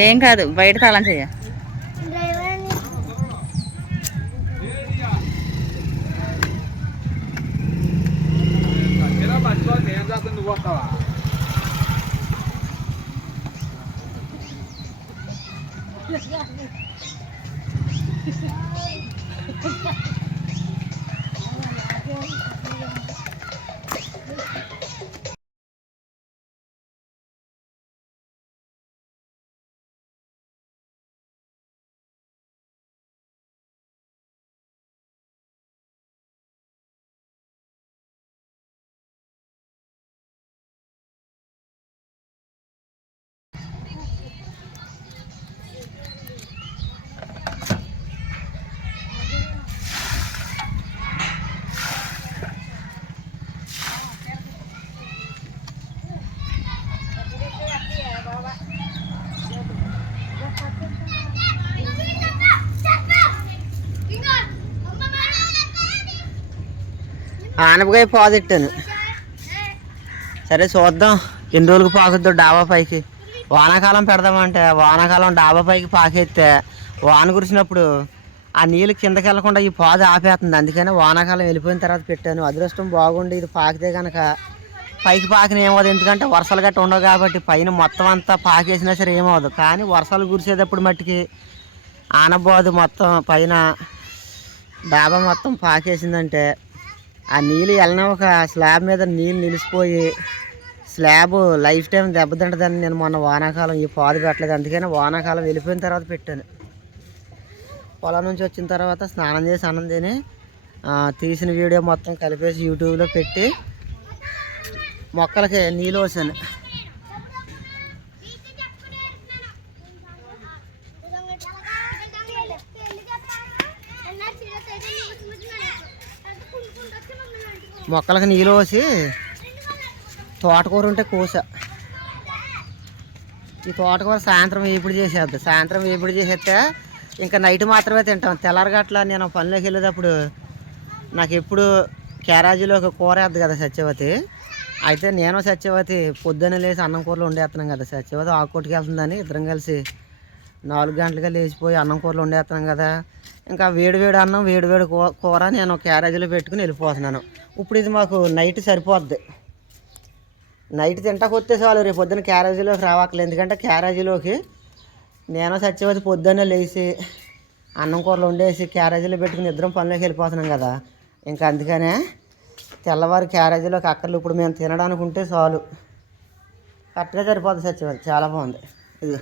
ఏం కాదు బయట తాళం చెయ్య ఆనపకాయ పాదెట్టాను సరే చూద్దాం. ఎన్ని రోజులకు పాకుద్దో డాబా పైకి. వానాకాలం పెడదామంటే వానాకాలం డాబా పైకి పాకెత్తే వాన కురిసినప్పుడు ఆ నీళ్ళు కిందకి వెళ్ళకుండా ఈ పాదు ఆపేస్తుంది. అందుకనే వానాకాలం వెళ్ళిపోయిన తర్వాత పెట్టాను. అదృష్టం బాగుండి ఇది పాకితే కనుక పైకి పాకిన ఏమవుదు ఎందుకంటే వర్షాలు గట్ట ఉండవు కాబట్టి పైన మొత్తం అంతా పాకేసినా సరే ఏమవుదు కానీ వర్షాలు కురిసేటప్పుడు మట్టికి ఆనబోదు మొత్తం పైన డాబా మొత్తం పాకేసిందంటే ఆ నీళ్ళు వెళ్ళిన ఒక స్లాబ్ మీద నీళ్ళు నిలిచిపోయి స్లాబ్ లైఫ్ టైం దెబ్బతింటదని నేను మొన్న వానాకాలం ఈ పాదు పెట్టలేదు. అందుకని వానాకాలం వెళ్ళిపోయిన తర్వాత పెట్టాను. పొలం నుంచి వచ్చిన తర్వాత స్నానం చేసి అన్నం తిని తీసిన వీడియో మొత్తం కలిపేసి యూట్యూబ్లో పెట్టి మొక్కలకి నీళ్ళు పోసాను. మొక్కలకి నీళ్ళు పోసి తోటకూర ఉంటే కోస. ఈ తోటకూర సాయంత్రం వేపుడు చేసేద్ది. సాయంత్రం వేపుడు చేసేస్తే ఇంకా నైట్ మాత్రమే తింటాం. తెల్లారగట్ల నేను పనిలోకి వెళ్ళేటప్పుడు నాకు ఎప్పుడు క్యారాజీలో ఒక కూర వేద్ది కదా సత్యవతి. అయితే నేను సత్యవతి పొద్దున్న లేచి అన్నం కూరలు వండేస్తున్నాం కదా. సత్యవతి ఆకుకోటికి వెళ్తుందని ఇద్దరం కలిసి నాలుగు గంటలుగా లేచిపోయి అన్నం కూరలు వండేస్తున్నాం కదా. ఇంకా వేడివేడి అన్నం వేడివేడి కూ- కూర నేను క్యారేజీలో పెట్టుకుని వెళ్ళిపోతున్నాను. ఇప్పుడు ఇది మాకు నైట్ సరిపోద్ది. నైట్ తింటాకు చాలు రేపు పొద్దున్న క్యారేజీలోకి రావట్లేదు ఎందుకంటే క్యారేజీలోకి నేను సత్యవతి పొద్దున్నే లేచి అన్నం కూరలు వండేసి క్యారేజీలో పెట్టుకుని ఇద్దరం పనిలోకి వెళ్ళిపోతున్నాం కదా. ఇంకా అందుకనే తెల్లవారు క్యారేజీలోకి అక్కర్లు. ఇప్పుడు మేము తినడానికి ఉంటే చాలు. కరెక్ట్గా సరిపోద్ది సత్యవతి. చాలా బాగుంది. ఇది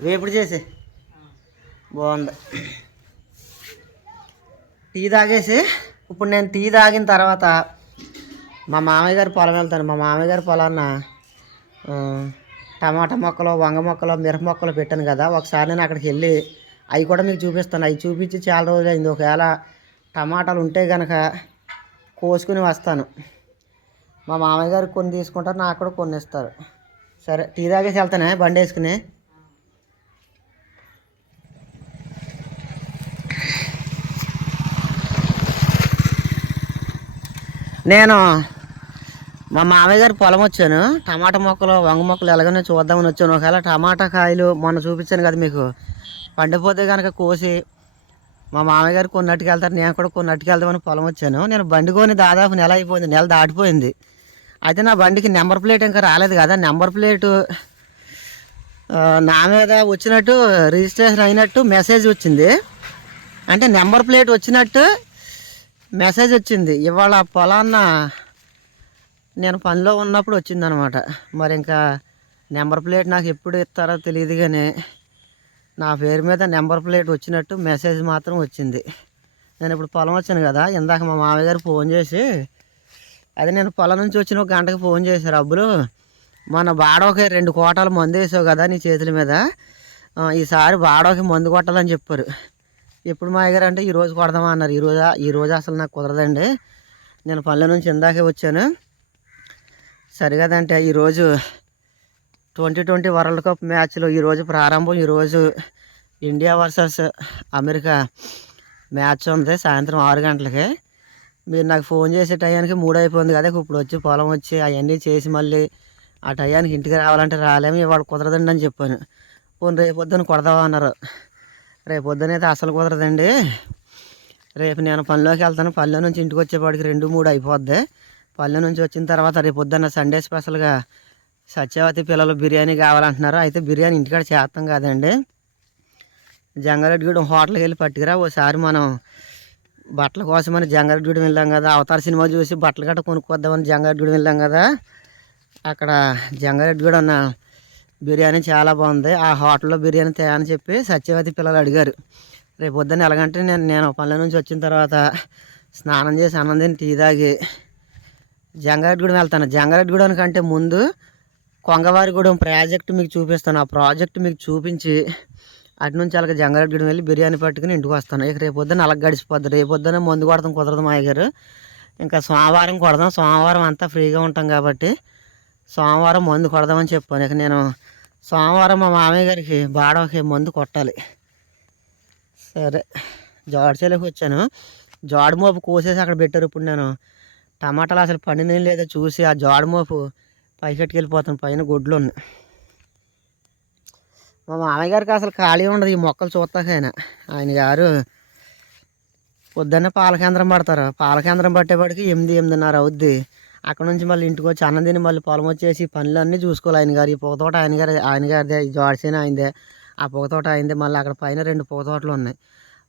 వేపుడు చేసి. బాగుంది. టీ తాగేసి ఇప్పుడు నేను టీ తాగిన తర్వాత మా మామయ్య గారి పొలం వెళ్తాను మా మామయ్య గారి పొలాన్న టమాటా మొక్కలు వంగ మొక్కలు మిరప మొక్కలు పెట్టాను కదా. ఒకసారి నేను అక్కడికి వెళ్ళి అవి కూడా మీకు చూపిస్తాను. అవి చూపించి చాలా రోజులు అయింది ఒకవేళ టమాటాలు ఉంటే కనుక కోసుకుని వస్తాను. మా మామయ్య గారికి కొన్ని తీసుకుంటారు నాకు కూడా కొన్ని ఇస్తారు. సరే టీ తాగేసి వెళ్తానే బండి వేసుకుని? నేను మా మామయ్య గారి పొలం వచ్చాను. టమాటా మొక్కలు వంగ మొక్కలు ఎలాగైనా చూద్దామని వచ్చాను. ఒకవేళ టమాటా కాయలు మొన్న చూపించాను కదా మీకు. పండిపోతే కనుక కోసి మా మామయ్య గారు కొన్నట్టుకు వెళ్తారు నేను కూడా కొన్నట్టుకు వెళ్దామని పొలం వచ్చాను. నేను బండి కొని దాదాపు నెల అయిపోయింది నెల దాటిపోయింది. అయితే నా బండికి నెంబర్ ప్లేట్ ఇంకా రాలేదు కదా. నెంబర్ ప్లేటు నా మీద వచ్చినట్టు రిజిస్ట్రేషన్ అయినట్టు మెసేజ్ వచ్చింది. అంటే నెంబర్ ప్లేట్ వచ్చినట్టు మెసేజ్ వచ్చింది. ఇవాళ పొలాన్న నేను పనిలో ఉన్నప్పుడు వచ్చిందనమాట. మరి ఇంకా నెంబర్ ప్లేట్ నాకు ఎప్పుడు ఇస్తారో తెలియదు కానీ నా పేరు మీద నెంబర్ ప్లేట్ వచ్చినట్టు మెసేజ్ మాత్రం వచ్చింది. నేను ఇప్పుడు పొలం వచ్చాను కదా ఇందాక మా మామయ్య గారు ఫోన్ చేసి అదే నేను పొలం నుంచి వచ్చిన ఒక గంటకి ఫోన్ చేశారు అబ్బులు. మన బాడోకి రెండు కోటాలు మందు వేసావు కదా నీ చేతుల మీద. ఈసారి బాడోకి మందు కొట్టాలని చెప్పారు. ఎప్పుడు మా గారు అంటే ఈరోజు కొడదామా? అన్నారు. ఈరోజు ఈరోజు అసలు నాకు కుదరదండి. నేను పల్లె నుంచి ఇందాకే వచ్చాను. సరిగదంటే ఈరోజు ట్వంటీ ట్వంటీ వరల్డ్ కప్ మ్యాచ్లో ఈరోజు ప్రారంభం. ఈరోజు ఇండియా వర్సెస్ అమెరికా మ్యాచ్ ఉంది సాయంత్రం ఆరు గంటలకి. మీరు నాకు ఫోన్ చేసే టయానికి మూడు అయిపోయింది కదా ఇప్పుడు వచ్చి పొలం వచ్చి అవన్నీ చేసి మళ్ళీ ఆ టయానికి ఇంటికి రావాలంటే రాలేము ఇవాళ కుదరదండి అని చెప్పాను. పోనీ రేపొద్దున కొడదామా? అన్నారు. రేపొద్దున అయితే అసలు కుదరదండి. రేపు నేను పనిలోకి వెళ్తాను. పల్లె నుంచి ఇంటికి వచ్చేపాటికి రెండు మూడు అయిపోద్ది. పల్లె నుంచి వచ్చిన తర్వాత రేపు పొద్దున్న సండే స్పెషల్గా సత్యవతి పిల్లలు బిర్యానీ కావాలంటున్నారు. అయితే బిర్యానీ ఇంటికాడ చేస్తాం కాదండి. జంగారెడ్డిగూడెం హోటల్కి వెళ్ళి పట్టుకురా. ఓసారి మనం బట్టల కోసమని జంగారెడ్డిగూడెం వెళ్ళాం కదా. అవతార సినిమా చూసి బట్టలు గట్ట కొనుక్కొద్దామని జంగారెడ్డిగూడెం వెళ్ళాం కదా. అక్కడ జంగారెడ్డిగూడెం ఉన్న బిర్యానీ చాలా బాగుంది. ఆ హోటల్లో బిర్యానీ తేని చెప్పి సత్యవతి పిల్లలు అడిగారు. రేపు పొద్దున్న ఎలాగంటే నేను నేను పనుల నుంచి వచ్చిన తర్వాత స్నానం చేసి అన్నం టీ తాగి జంగారెడ్డిగూడెం వెళ్తాను. జంగారెడ్డిగూడెం కంటే ముందు కొంగవారిగూడెం ప్రాజెక్ట్ మీకు చూపిస్తాను. ఆ ప్రాజెక్ట్ మీకు చూపించి అటు నుంచి అలాగే జంగారెడ్డిగూడెం వెళ్ళి బిర్యానీ పట్టుకుని ఇంటికి వస్తాను. ఇక రేపు పొద్దున్న అలాగ గడిచిపోద్ది. రేపు పొద్దున్న మందు కొడతాం కుదరదు మా గారు. ఇంకా సోమవారం కొడదాం. సోమవారం అంతా ఫ్రీగా ఉంటాం కాబట్టి సోమవారం మందు కొడదామని చెప్పాను. ఇక నేను సోమవారం మా మామయ్య గారికి బాడవకి మందు కొట్టాలి. సరే. జాడచేలోకి వచ్చాను. జాడు మోపు కోసేసి అక్కడ పెట్టారు. ఇప్పుడు నేను టమాటాలు అసలు పండిన లేదో చూసి ఆ జాడు మోపు పైకెట్టుకు వెళ్ళిపోతాను. పైన గుడ్లు ఉన్నాయి. మా మామయ్య గారికి అసలు ఖాళీ ఉండదు. ఈ మొక్కలు చూస్తాక ఆయన. ఆయన గారు పొద్దున్నే పాల కేంద్రం పడతారు. పాల కేంద్రం పట్టేపటికి ఎనిమిది ఎనిమిదిన్నర అవుద్ది. అక్కడ నుంచి మళ్ళీ ఇంటికి వచ్చి అన్నదిని మళ్ళీ పొలం వచ్చేసి పనులు అన్నీ చూసుకోవాలి. ఆయన గారు ఈ పొగతోట ఆయన గారు ఆయన గారిదే ఈ ఆయనదే. ఆ పొగతోట ఆయనదే. మళ్ళీ అక్కడ పైన రెండు పొగతోటలు ఉన్నాయి.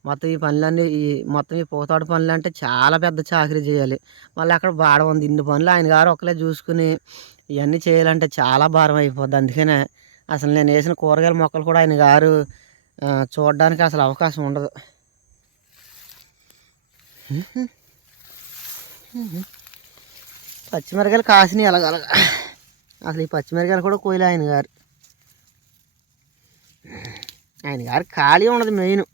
మొత్తం ఈ పనులన్నీ ఈ మొత్తం ఈ పొగతోట పనులు అంటే చాలా పెద్ద చాకరీ చేయాలి. మళ్ళీ అక్కడ బాడ ఉంది. ఇన్ని పనులు ఆయన గారు ఒకలే చూసుకుని ఇవన్నీ చేయాలంటే చాలా భారం అయిపోద్ది. అందుకనే అసలు నేను వేసిన కూరగాయల మొక్కలు కూడా ఆయన గారు చూడడానికి అసలు అవకాశం ఉండదు. పచ్చిమిరకాయలు కాసినాయి అలాగ అలాగ. అసలు ఈ పచ్చిమిరకాయలు కూడా కోయలే ఆయన గారు. ఆయన గారు ఖాళీ ఉండదు మెయిన్.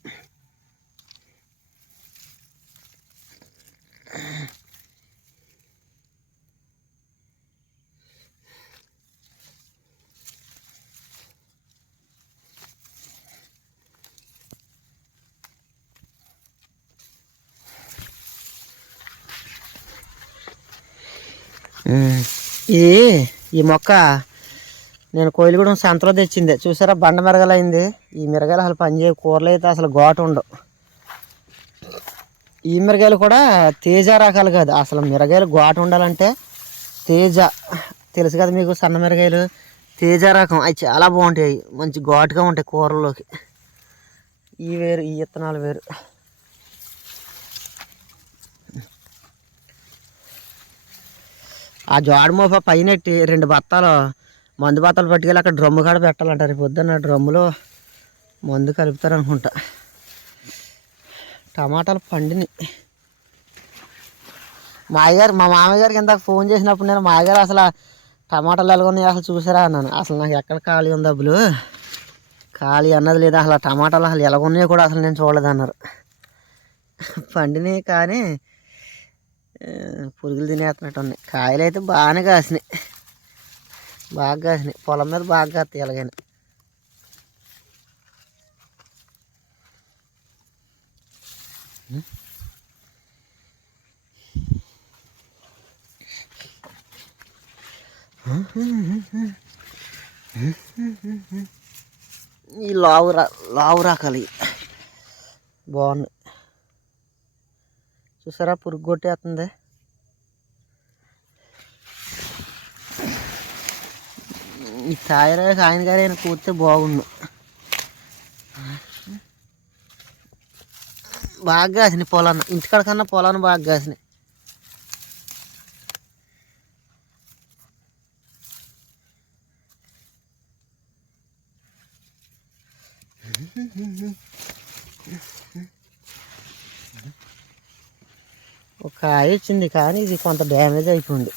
ఇది ఈ మొక్క నేను కోయిలగూడెం సంతలో తెచ్చింది. చూసారా బండ మిరగలు అయింది ఈ మిరగాయలు అసలు పనిచేయ కూరలు అయితే అసలు ఘాటు ఉండవు. ఈ మిరగాయలు కూడా తేజ రకాలు కాదు. అసలు మిరగాయలు ఘాటు ఉండాలంటే తేజ. తెలుసు కదా మీకు సన్న మిరగాయలు? తేజ రకం. అవి చాలా బాగుంటాయి. మంచి ఘాటుగా ఉంటాయి కూరల్లోకి. ఈ వేరు ఈ విత్తనాలు వేరు. ఆ జోడమోప పైన ఎట్టి రెండు బత్తాలు మందు బత్తాలు పట్టుకెళ్ళి అక్కడ డ్రమ్ము కాడ పెట్టాలంటారు. రేపు పొద్దున్న డ్రమ్ములో మందు కలుపుతారు అనుకుంటా టమాటాలు పండిని మా అయ్యగారు మా మామయ్యగారికి ఇందాక ఫోన్ చేసినప్పుడు నేను మా అయ్యగారు అసలు టమాటాలు ఎలాగొన్నాయి అసలు చూసారా అన్నాను. అసలు నాకు ఎక్కడ ఖాళీ ఉంది డబ్బులు ఖాళీ అన్నది లేదు? అసలు టమాటాలు అసలు ఎలాగున్నాయో కూడా అసలు నేను చూడలేదు అన్నారు పండినాయి కానీ పురుగులు తినేస్తున్నట్టు ఉన్నాయి కాయలు అయితే బాగానే కాసినాయి. బాగా కాసినాయి. పొలం మీద బాగా కాస్తాయి ఎలాగైనా ఈ లావు రా లావు రకాలు. బాగున్నాయి చూసారా? పురుగు కొట్టేస్తుంది ఈ తాయరా ఆయన గారు ఆయన కూర్చే బాగుండు. బాగా కాసినాయి పొలాన్ని. ఇంటికాడ కన్నా పొలాన్ని బాగా కాసినాయి ఒక కాయ వచ్చింది కానీ ఇది కొంత డ్యామేజ్ అయిపోయింది.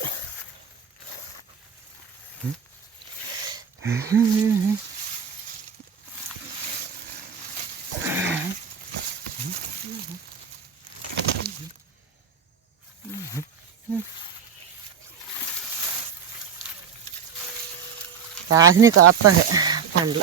కాసిని కాస్తాయి పండ్ల.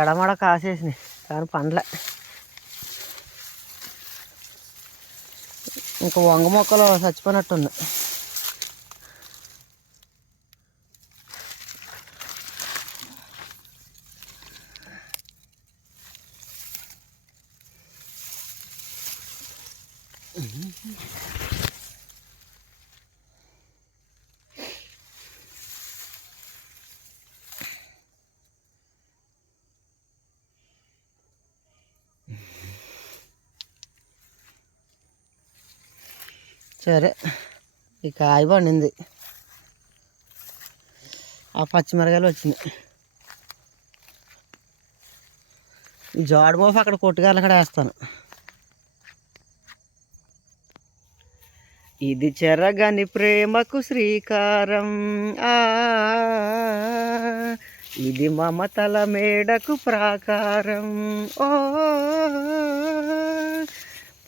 చెడమడ కాసేసినాయి. కానీ పండ్లే. ఇంకా వంగ మొక్కలు చచ్చిపోయినట్టుంది సరే ఈ కాయ పండింది. ఆ పచ్చిమిరకాయలు వచ్చినాయి ఈ అక్కడ కొట్టుగాలి అక్కడ వేస్తాను. ఇది చెరగని ప్రేమకు శ్రీకారం. ఆ ఇది మమతల మేడకు ప్రాకారం. ఓ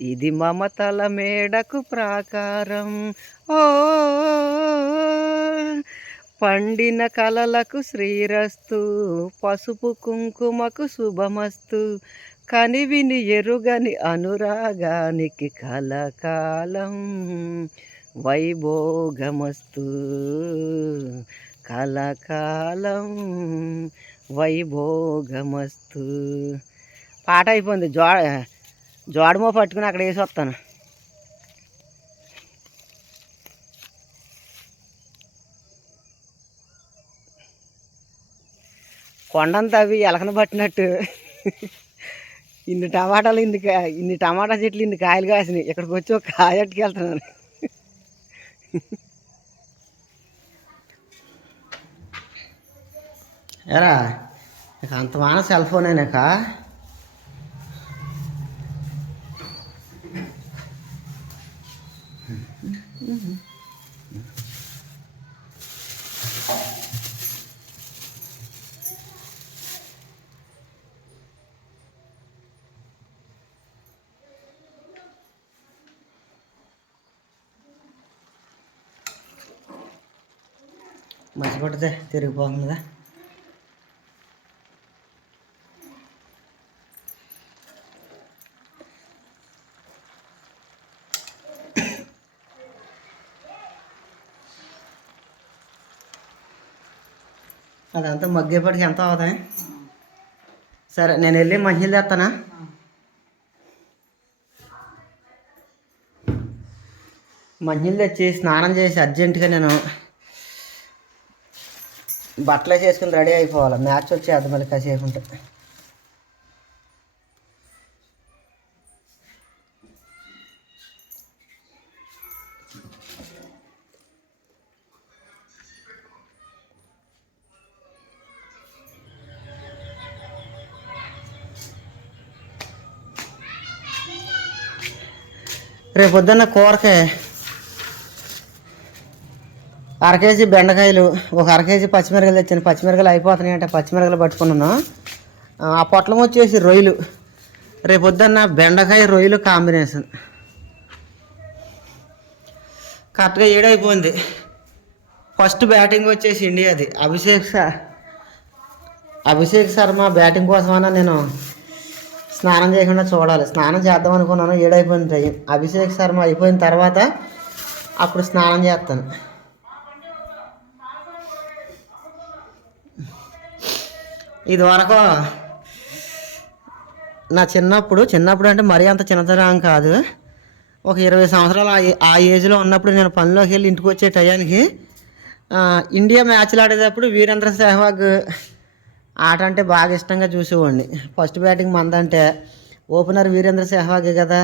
ఇది మమతల మేడకు ప్రాకారం. ఓ పండిన కలలకు శ్రీరస్తు పసుపు కుంకుమకు శుభమస్తు కనివిని ఎరుగని అనురాగానికి కలకాలం వైభోగమస్తు. కలకాలం వైభోగమస్తు. పాట అయిపోయింది. జో జోడమో పట్టుకుని అక్కడ వేసి వస్తాను. కొండంతా అవి ఎలకన పట్టినట్టు. ఇన్ని టమాటాలు ఇన్ని ఇన్ని టమాటా చెట్లు ఇన్ని కాయలు కాసినాయి. ఇక్కడికి వచ్చి ఒక కాయ అట్టుకెళ్తున్నాను. ఎరా ఇక అంత మాన సెల్ ఫోన్ అయినాక మంచి పడితే తిరిగిపోతుందా అదంతా మగ్గేపటికి ఎంత అవుతాయి? సరే నేను వెళ్ళి మంచినీళ్ళు తెస్తానా మంచినీళ్ళు తెచ్చి స్నానం చేసి అర్జెంటుగా నేను బట్టలు వేసుకుని రెడీ అయిపోవాలి. మ్యాచ్ వచ్చే అది మళ్ళీ కాసేపు ఉంటుంది రేపు పొద్దున్న కూరకే అర కేజీ బెండకాయలు ఒక అర కేజీ పచ్చిమిరకాయలు తెచ్చాను. పచ్చిమిరకలు అయిపోతున్నాయి అంటే పచ్చిమిరకలు పట్టుకున్నాను. ఆ పొట్లం వచ్చేసి రొయ్యలు. రేపు బెండకాయ రొయ్యలు కాంబినేషన్. కరెక్ట్గా ఏడైపోయింది. ఫస్ట్ బ్యాటింగ్ వచ్చేసి ఇండియాది. అభిషేక్ సార్ అభిషేక్ శర్మ బ్యాటింగ్ కోసమన్నా నేను స్నానం చేయకుండా చూడాలి. స్నానం చేద్దాం అనుకున్నాను ఏడైపోయింది టైం. అభిషేక్ శర్మ అయిపోయిన తర్వాత అప్పుడు స్నానం చేస్తాను. ఇదివరకు నా చిన్నప్పుడు చిన్నప్పుడు అంటే మరీ అంత చిన్నతనం కాదు. ఒక ఇరవై సంవత్సరాలు ఆ ఏజ్లో ఉన్నప్పుడు నేను పనిలోకి వెళ్ళి ఇంటికి వచ్చే టయానికి ఇండియా మ్యాచ్లు ఆడేటప్పుడు వీరేంద్ర సెహ్వాగ్ ఆట అంటే బాగా ఇష్టంగా చూసేవాడిని. ఫస్ట్ బ్యాటింగ్ మందంటే ఓపెనర్ వీరేంద్ర సెహ్వాగే కదా.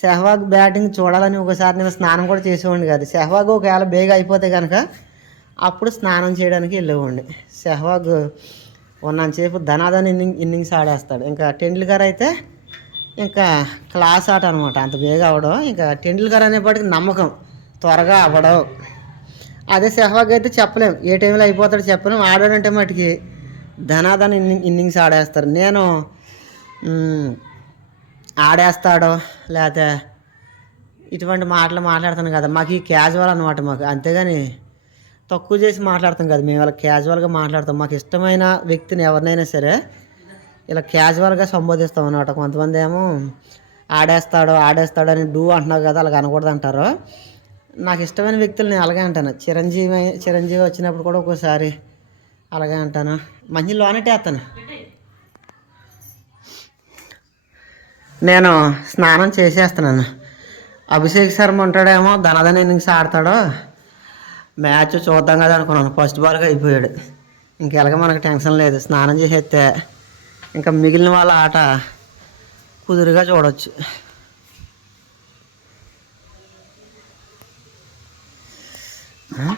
సెహ్వాగ్ బ్యాటింగ్ చూడాలని ఒకసారి నేను స్నానం కూడా చేసేవాడిని కాదు. సెహ్వాగ్ ఒకవేళ బేగా అయిపోతే కనుక అప్పుడు స్నానం చేయడానికి వెళ్ళేవాడిని. సెహ్వాగ్ ఉన్నంతసేపు ధనాధన్ ఇన్నింగ్ ఇన్నింగ్స్ ఆడేస్తాడు. ఇంకా టెండూల్కర్ అయితే ఇంకా క్లాస్ ఆట అనమాట అంత బేగా అవడం ఇంకా టెండూల్కర్ అనేప్పటికి నమ్మకం. త్వరగా అవ్వడం అదే సెహ్వాగ్ అయితే చెప్పలేం. ఏ టైంలో అయిపోతాడో చెప్పలేం. ఆడాడంటే మటుకి ధనాధన ఇన్నింగ్ ఇన్నింగ్స్ ఆడేస్తారు. నేను ఆడేస్తాడో లేకపోతే ఇటువంటి మాటలు మాట్లాడుతాను కదా. మాకు ఈ క్యాజువల్ అనమాట మాకు. అంతేగాని తక్కువ చేసి మాట్లాడతాం కదా. మేము ఇలా క్యాజువల్గా మాట్లాడతాం. మాకు ఇష్టమైన వ్యక్తిని ఎవరినైనా సరే ఇలా క్యాజువల్గా సంబోధిస్తాం అనమాట కొంతమంది ఏమో ఆడేస్తాడో ఆడేస్తాడో అని డూ అంటున్నారు కదా అలాగ అనకూడదు అంటారు. నాకు ఇష్టమైన వ్యక్తులు నేను అలాగే అంటాను. చిరంజీవి చిరంజీవి వచ్చినప్పుడు కూడా ఒక్కోసారి అలాగే అంటాను. మంచి లోనెట్టేస్తాను నేను స్నానం చేసేస్తున్నాను. అభిషేక్ శర్మ ఉంటాడేమో ధనధన ఇన్నింగ్స్ ఆడతాడో మ్యాచ్ చూద్దాం కదా అనుకున్నాను. ఫస్ట్ బాల్గా అయిపోయాడు. ఇంకెలాగ మనకు టెన్షన్ లేదు. స్నానం చేసేస్తే ఇంకా మిగిలిన వాళ్ళ ఆట కుదురుగా చూడవచ్చు ఆ?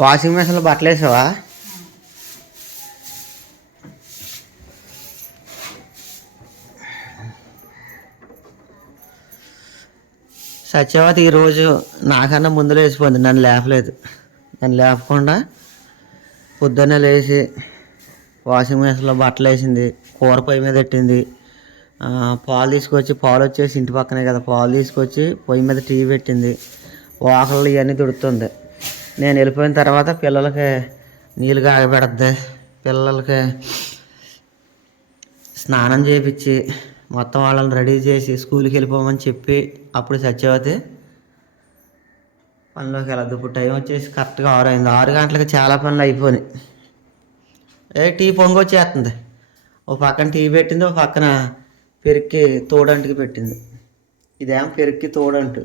వాషింగ్ మిషన్లో బట్టలు వేసావా? సత్యవతి ఈరోజు నాకన్నా ముందు లేచిపోయింది. నన్ను లేపలేదు. నన్ను లేపకుండా పొద్దున్నే లేచి వాషింగ్ మిషన్లో బట్టలు వేసింది. కూర పొయ్యి మీద పెట్టింది. పాలు తీసుకొచ్చి పాలు వచ్చేసి ఇంటి పక్కనే కదా. పాలు తీసుకొచ్చి పొయ్యి మీద టీ పెట్టింది. వాకలు ఇవన్నీ దుడుతుంది. నేను వెళ్ళిపోయిన తర్వాత పిల్లలకి నీళ్ళు కాగబెడద్ది. పిల్లలకి స్నానం చేపించి మొత్తం వాళ్ళని రెడీ చేసి స్కూల్కి వెళ్ళిపోమని చెప్పి అప్పుడు సత్యవతి పనిలోకి వెళ్ళదు ఇప్పుడు టైం వచ్చేసి కరెక్ట్గా ఆరు అయింది. ఆరు గంటలకు చాలా పనులు అయిపోయినాయి. ఏ టీ పొంగి వచ్చేస్తుంది ఓ పక్కన టీ పెట్టింది ఓ పక్కన పెరుక్కి తోడంటికి పెట్టింది. ఇదేం పెరుక్కి తోడంటు.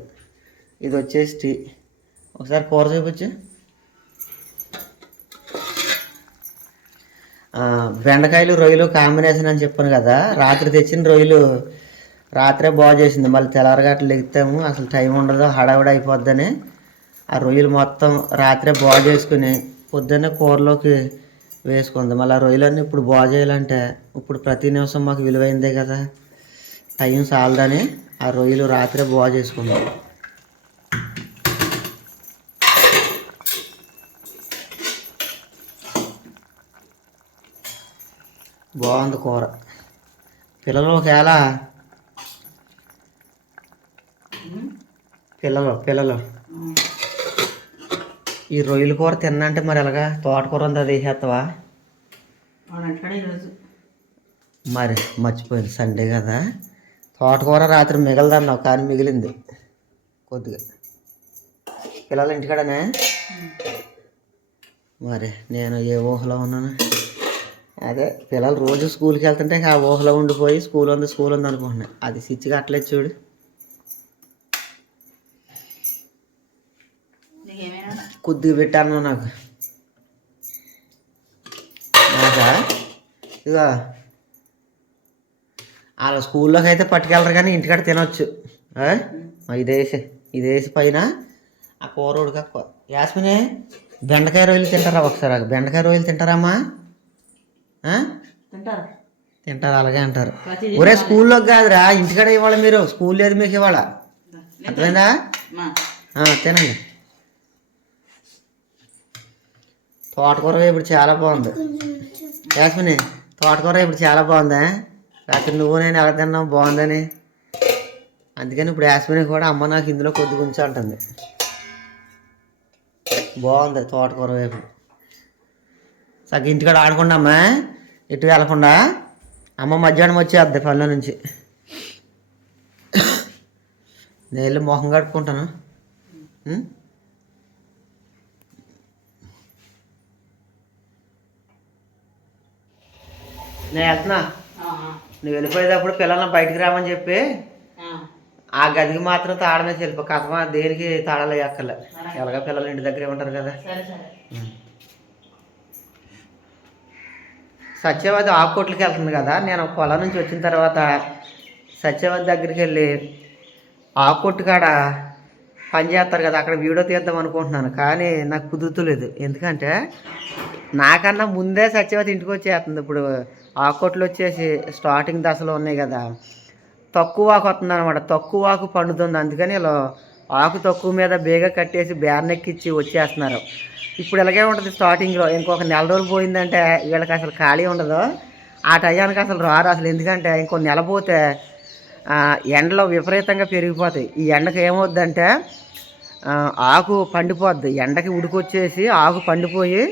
ఇది వచ్చేసి టీ. ఒకసారి కూర చూపించు. బెండకాయలు రొయ్యలు కాంబినేషన్ అని చెప్పాను కదా రాత్రి తెచ్చిన రొయ్యలు రాత్రే బాగు చేసింది. మళ్ళీ తెల్లవారుగట్లు లెగుతాము అసలు టైం ఉండదు హడావిడి అయిపోద్దని. ఆ రొయ్యలు మొత్తం రాత్రే బాగు చేసుకుని పొద్దున్నే కూరలోకి వేసుకుంది. మళ్ళీ ఆ రొయ్యలన్నీ ఇప్పుడు బాగు చేయాలంటే ఇప్పుడు ప్రతి నిమిషం మాకు విలువైందే కదా. టైం చాలదని ఆ రొయ్యలు రాత్రే బాగు చేసుకుందాం. బాగుంది కూర. పిల్లలు ఒకవేళ పిల్లలు పిల్లలు. ఈ రొయ్యల కూర తిన్నంటే మరి ఎలాగా? తోటకూర ఉంది అది వేసేస్తావా మరి మర్చిపోయింది సండే కదా. తోటకూర రాత్రి మిగలదన్నావు కానీ మిగిలింది కొద్దిగా. పిల్లలు ఇంటికాడనే? మరి నేను ఏ ఊహలో ఉన్నాను? అదే పిల్లలు రోజు స్కూల్కి వెళ్తుంటే ఇంకా ఆ ఊహలో ఉండిపోయి స్కూల్ ఉంది స్కూల్ ఉంది అనుకుంటున్నాను అది స్విచ్ కట్టలేదు చూడు. కొద్దిగా పెట్టాను నాకు. నాకా? ఇదిగో. వాళ్ళ స్కూల్లోకి అయితే పట్టుకెళ్ళరు కానీ ఇంటికాడ తినొచ్చు. ఇదేసి ఇదేసి పైన ఆ కూర ఉడక యాస్మినే బెండకాయ రొయ్యలు తింటారా ఒకసారి. బెండకాయ రొయ్యలు తింటారమ్మా? తింటారు. తింటారు అలాగే అంటారు. ఒరే స్కూల్లోకి కాదురా ఇంటికాడ ఇవ్వాలి మీరు. స్కూల్ లేదు మీకు ఇవాళ. అర్థమైందా? తినండి. తోటకూర ఇప్పుడు చాలా బాగుంది. యాస్మిని తోటకూర ఇప్పుడు చాలా బాగుందా? రాత్రి నువ్వు నేను ఎలా తిన్నావు? బాగుందని. అందుకని ఇప్పుడు యాస్మిని కూడా అమ్మ నాకు ఇందులో కొద్దిగా ఉంచు అంటుంది. బాగుంది తోటకూర వేపు. సగం ఇంటికాడ ఆడకుండా అమ్మా. ఇటు వెళ్ళకుండా. అమ్మ మధ్యాహ్నం వచ్చేద్ది పనుల నుంచి. నేను వెళ్ళి మొహం కడుక్కుంటాను? నేను వెళ్తున్నా. నువ్వు వెళ్ళిపోయేటప్పుడు పిల్లల్ని బయటికి రామని చెప్పి ఆ. గదికి మాత్రం తాళమే వెళ్ళిపో కథమా దేనికి తాళాలు ఎక్కలే ఎలాగ పిల్లలు ఇంటి దగ్గరే ఉంటారు కదా సరే సరే సత్యవతి ఆకోట్లకి వెళ్తుంది కదా నేను పొలం నుంచి వచ్చిన తర్వాత సత్యవతి దగ్గరికి వెళ్ళి ఆకోట్టు కాడ పని చేస్తారు కదా అక్కడ వీడియో తీద్దాం అనుకుంటున్నాను కానీ నాకు కుదురుతలేదు. ఎందుకంటే నాకన్నా ముందే సత్యవతి ఇంటికి వచ్చేస్తుంది. ఇప్పుడు ఆకోట్లు వచ్చేసి స్టార్టింగ్ దశలో ఉన్నాయి కదా తక్కువ వాకు వస్తుంది అనమాట తక్కువ వాకు పండుతుంది అందుకని ఇలా ఆకు తక్కువ మీద బేగ కట్టేసి బేరనెక్కిచ్చి వచ్చేస్తున్నారు. ఇప్పుడు ఇలాగే ఉంటుంది స్టార్టింగ్లో ఇంకొక నెల రోజులు పోయిందంటే వీళ్ళకి అసలు ఖాళీ ఉండదు. ఆ టయానికి అసలు రారు అసలు. ఎందుకంటే ఇంకో నెల పోతే ఎండలో విపరీతంగా పెరిగిపోతాయి. ఈ ఎండకి ఏమవుద్దంటే ఆకు పండిపోద్ది. ఎండకి ఉడికొచ్చేసి ఆకు పండిపోయి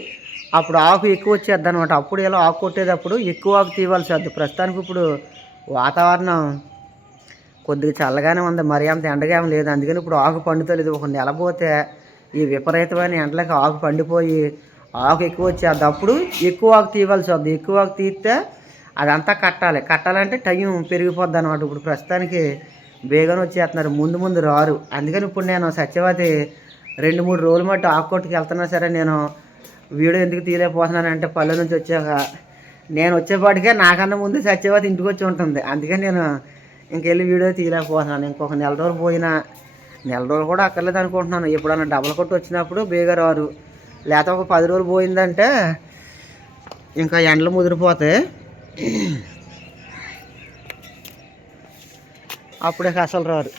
అప్పుడు ఆకు ఎక్కువ వచ్చేద్ది అనమాట అప్పుడు ఇలా ఆకు కొట్టేటప్పుడు ఎక్కువ ఆకు తీయవలసి వద్దు. ప్రస్తుతానికి ఇప్పుడు వాతావరణం కొద్దిగా చల్లగానే ఉంది. మరి అంత ఎండగా ఏం లేదు. అందుకని ఇప్పుడు ఆకు పండుతలేదు. ఒక నెల పోతే ఈ విపరీతమైన ఎండలకు ఆకు పండిపోయి ఆకు ఎక్కువ వచ్చేది అప్పుడు ఎక్కువ ఆకు తీయవలసి వద్దు. ఎక్కువ ఆకు తీస్తే అదంతా కట్టాలి. కట్టాలంటే టైం పెరిగిపోద్ది అనమాట ఇప్పుడు ప్రస్తుతానికి బేగన వచ్చేస్తున్నారు. ముందు ముందు రారు. అందుకని ఇప్పుడు నేను సత్యవతి రెండు మూడు రోజులు మట్టు ఆకు కొట్టుకు వెళ్తున్నా సరే నేను వీడియో ఎందుకు తీయలేకపోతున్నానంటే పల్లె నుంచి వచ్చాక. నేను వచ్చేపాటికే నాకన్నా ముందు సత్యవతి ఇంటికి వచ్చి ఉంటుంది. అందుకని నేను ఇంకెళ్ళి వీడియో తీయలేకపోతున్నాను. ఇంకొక నెల రోజులు పోయినా నెల రోజులు కూడా అక్కర్లేదు అనుకుంటున్నాను. ఎప్పుడన్నా డబల్ కొట్టు వచ్చినప్పుడు బేగరారు. లేకపోతే ఒక పది రోజులు పోయిందంటే ఇంకా ఎండలు ముదిరిపోతాయి. అప్పుడే అసలు రారు.